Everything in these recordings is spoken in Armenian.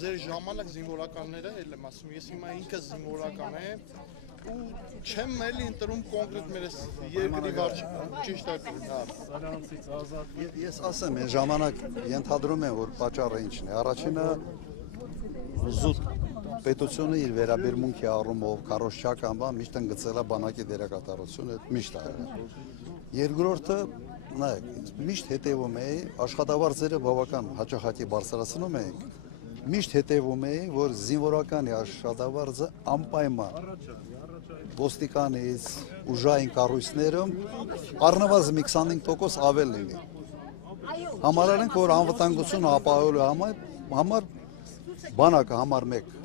ձեր ժամանակ զինվորականները էլ եմ ասում, ես հիմա ինքս զինվորական եմ ու չեմ էլի ընտրում կոնկրետ մեր երկրի ճիշտ է։ Ես ասեմ, այն ժամանակ ենթադրում եմ, որ պատճառը ինչն է։ Առաջինը զուտ պետությունը իր վերաբերմունքի առումով քարոզչական բան միշտ ընդգծել է բանակի դերակատարությունը, միշտ ա եղել։ Երկրորդը, նայեք, միշտ հետևում էի, աշխատավարձերը բավական հաճախակի բարձրացնում էինք, միշտ հետևում էի, որ զինվորականի աշխատավարձը անպայման ոստիկանից, ուժային կառույցներում առնվազն 25% ավել լինի։ Համարել ենք, որ անվտանգությունը ապահովելու համար բանակը համար մեկ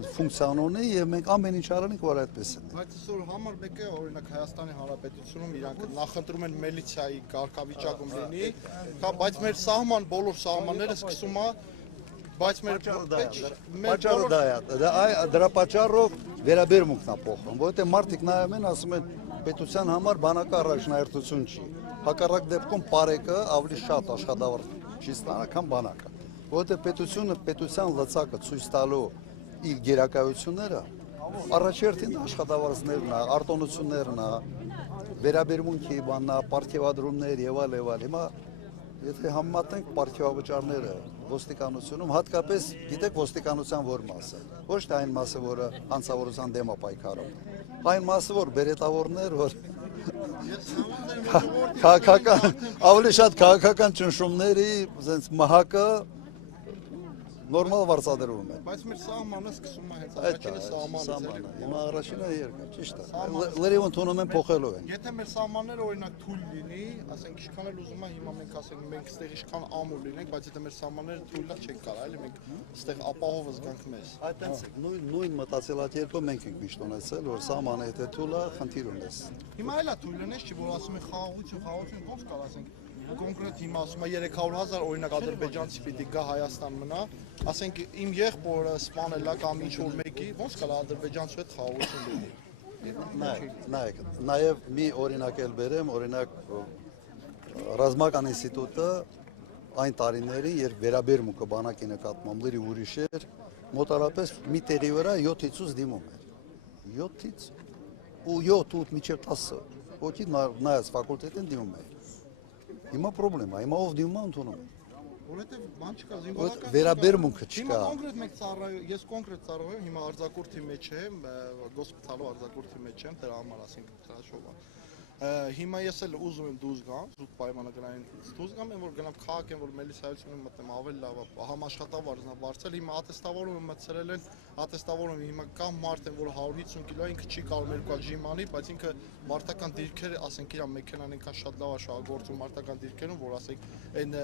ֆունկցիան ունի եւ մենք ամեն ինչ արել ենք, որ այդպես է։ Բայց այսօր համար մեկը օրինակ Հայաստանի Հանրապետությունում իրանք նախընտրում են միլիցիայի կարգավիճակում լինի, բայց մեր սահման բոլոր սահմանները սկսում է, բայց մեր պատճառը դա է, դրա պատճառով վերաբերմունքն է փոխվում, որովհետեւ մարդիկ նայում են, ասում են պետության համար բանակը առաջնահերթություն չի։ Հակառակ դեպքում բարեկը ավելի շատ աշխատավարձ չի ստանա, քան բանակը։ Որովհետեւ պետության լծակը ցույց տալու իր գերակայությունները առաջերտին աշխատավարձներն է, արտոնություններն է, վերաբերմունքի բանն է, պարգևադրումներ եւ այլ։ Հիմա եթե համեմատենք պարգևավճարները ոստիկանությունում, հատկապես գիտեք ոստիկանության որ մասը, ոչ թե այն մասը, որը հանցավորության դեմ է պայքարում, այն մասը, որ բերետավորներ, որ քաղաքական ավելի շատ քաղաքական ճնշումների մահակը նորմալ վարձատրվում է։ Բայց մեր սահմանը սկսում է հենց առաջինը սահմանը։ Հիմա առաջինը երկը, ճիշտ է։ Լրիվ ընդունում են փոխելու են։ Եթե մեր սահմանները օրինակ թույլ լինի, ասենք ինչքան էլ ուզում եմ հիմա մենք ասենք մենք այստեղ ինչքան ամուր լինենք, բայց եթե մեր սահմանները թույլը չենք կարող, էլի մենք այստեղ ապահով զգանք մեզ։ Այդտենց նույն մտածելակերպը մենք ենք միշտ ունեցել, որ սահմանը եթե թույլ է, խնդիր ունես։ Հիմա էլ է թույլ լինես, չի որ ասում են խաղաղություն ո՞նց կարող ասենք կոնկրետ հիմա ասում է 300,000 օրինակ ադրբեջանցի պիտի գա Հայաստան մնա, ասենք իմ եղբորը սպանել է կամ ինչ որ մեկի, ո՞նց կարող ադրբեջանցու հետ խաղաղություն լինի։ Նայեք, նաև մի օրինակ էլ բերեմ, օրինակ ռազմական ինստիտուտը այն տարիներին, երբ վերաբերմունքը բանակի նկատմամբ լրիվ ուրիշ էր, մոտարապես մի տեղի վրա 7-ից 8 դիմում էր։ 7-ից ու 7-8 մինչև 10 ոքի նայած ֆակուլտետին դիմում էր։ Հիմա պրոբլեմա, հիմա ով դիմում է ընդունում է։ Որովհետև բան չկա, զինվորական վերաբերմունքը չկա։ Հիմա կոնկրետ մեկ ծառայում, ես կոնկրետ ծառայում եմ, հիմա արձակուրդի մեջ եմ, գոսպիտալու արձակուրդի մեջ եմ, դրա համար ասենք հաշվով։ Հիմա ես էլ ուզում եմ դուրս գամ, զուտ պայմանագրային դուրս գամ, որ գնամ քաղաք եմ, որ միլիցիայությունում մտնեմ, ավելի լավ է, համաշխատավարձն է բարձրացել, հիմա ատեստավորումը մտցրել են, ատեստավորումը հիմա կա մարդ են, որ 150 կիլո ինքը չի կարող 2 ժիմ անի, բայց ինքը մարտական դիրքեր, ասենք իր մեքենան այնքան շատ լավ է շահագործում մարտական դիրքերում, որ ասենք այն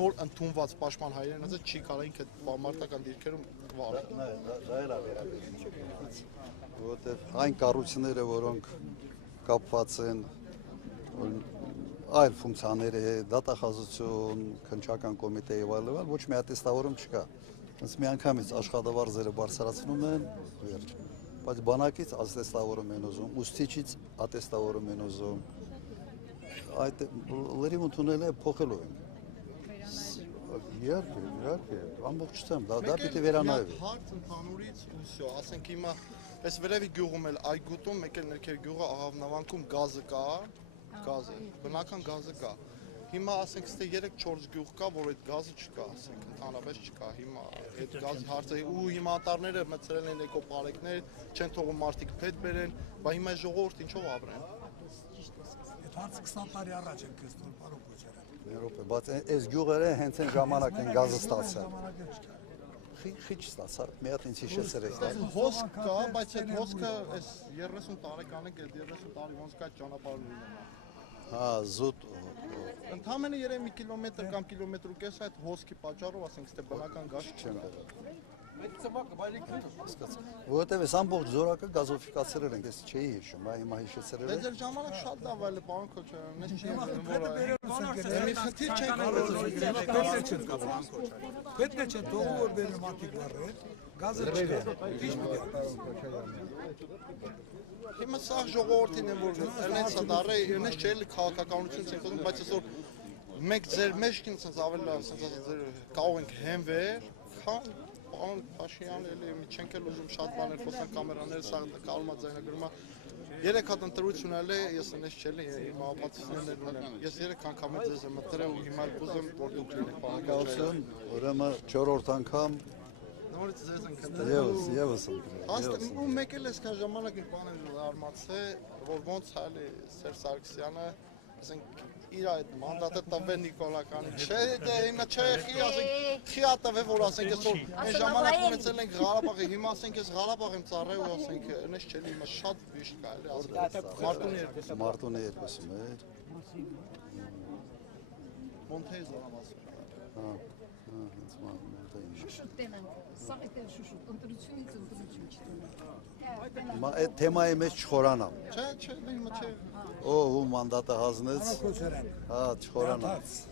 նոր ընդունված պաշտպան հայրենիցը չի կարող ինքը մարտական դիրքերում վարել։ Դա էլ է վերաբերմունքը, որովհետև այն կառույցները, որոնք կապված են այլ ֆունկցիաների հետ, դատախազություն, քննչական կոմիտե եւ այլն, ոչ մի ատեստավորում չկա։ Հենց միանգամից աշխատավարձերը բարձրացնում են, վերջ։ Բայց բանակից ատեստավորում են ուզում, ուսուցիչից ատեստավորում են ուզում։ Այդ լրիվ ընդունել է փոխելու են։ Իհարկե, ամբողջությամբ դա պիտի վերանայվի։ Հարց ընդհանուրից ու всё, ասենք հիմա այս վերևի գյուղում էլ այգուտում, մեկ էլ ներքև գյուղը Աղավնավանքում գազը կա, գազը, բնական գազը կա։ Հիմա ասենք ստե 3-4 գյուղ կա, որ այդ գազը չկա, ասենք ընդհանրապես չկա։ Հիմա այդ գազի հարցը ու հիմա անտառները մտցրել են էկոպարեկներ, չեն թողում մարդիկ փետ բերեն, բայց հիմա ժողովուրդ ինչով ապրեն։ Այդ հարցը 20 տարի առաջ ենք կստում, պարոն Քոչարյան։ Բայց այս գյուղերը հենց այն ժամանակ են գազը ստացել։ Խիչ ստացա, մի հատ ինձ հիշեցրեք։ Հոսք կա, բայց այդ հոսքը այս 30 տարեկան է, 30 տարի ոնց կա ճանապարհը լինի։ Հա, զուտ Ընդամենը երևի մի կիլոմետր կամ կիլոմետր ու կես այդ հոսքի պատճառով, ասենք, ստե բնական գազ չեն բերել։ Որովհետև այս ամբողջ զորակը գազոֆիկացրել են, ես չէի հիշում, հիմա հիշեցրել եմ։ Դե ժամանակ շատ լավ էլ է, պարոն Քոչարյան, ես չի եղել, որ պետք է չէ թողու որ բերում ատիկ վառել, գազը չկա։ Հիմա սա ժողովրդին է, որ այնպես է դարը, այնպես չէ էլի քաղաքականություն ցենք խոսում, բայց այսօր մենք ձեր մեջքին ցած ավելի լավ ցած կարող ենք հենվեր, անգամ պարոն Փաշինյանը էլի մի չենք էլ ուզում շատ բաներ խոսան կամերաները սա կալմա ձայնագրումա 3 հատ ընտրություն էլ է ես այնպես չելի իմ ապացույցներն ունեմ ես 3 անգամ եմ ձեզ մտրել ու հիմա կուզեմ որ դուք լինեք Գալսում, ուրեմն 4-րդ անգամ նորից ձեզ ենք ընտրել եւս Հաստատ ու մեկ էլ այսքան ժամանակ իմ բանը արմացե որ ոնց հալի Սերժ Սարգսյանը ասենք իր այդ մանդատը տվե Նիկոլականի չէ դե հիմա Չեխի ասենք խիա տվե որ ասենք այսօր այն ժամանակ ունեցել ենք Ղարաբաղի հիմա ասենք ես Ղարաբաղ եմ ծառայ ու ասենք այնպես չէ հիմա շատ վիշտ կարելի ասել Մարտունի 2-ում է Մոնթեյզը ասում հա հենց Մոնթեյզը Շուշուտ տենանք, սա էտեր շուշուտ, ընտրությունից ընտրություն չտենանք։ Հիմա այդ թեմայի մեջ չխորանամ չէ դե հիմա չէ ով ու մանդատը հանձնեց Քոչարյան։ հա չխորանամ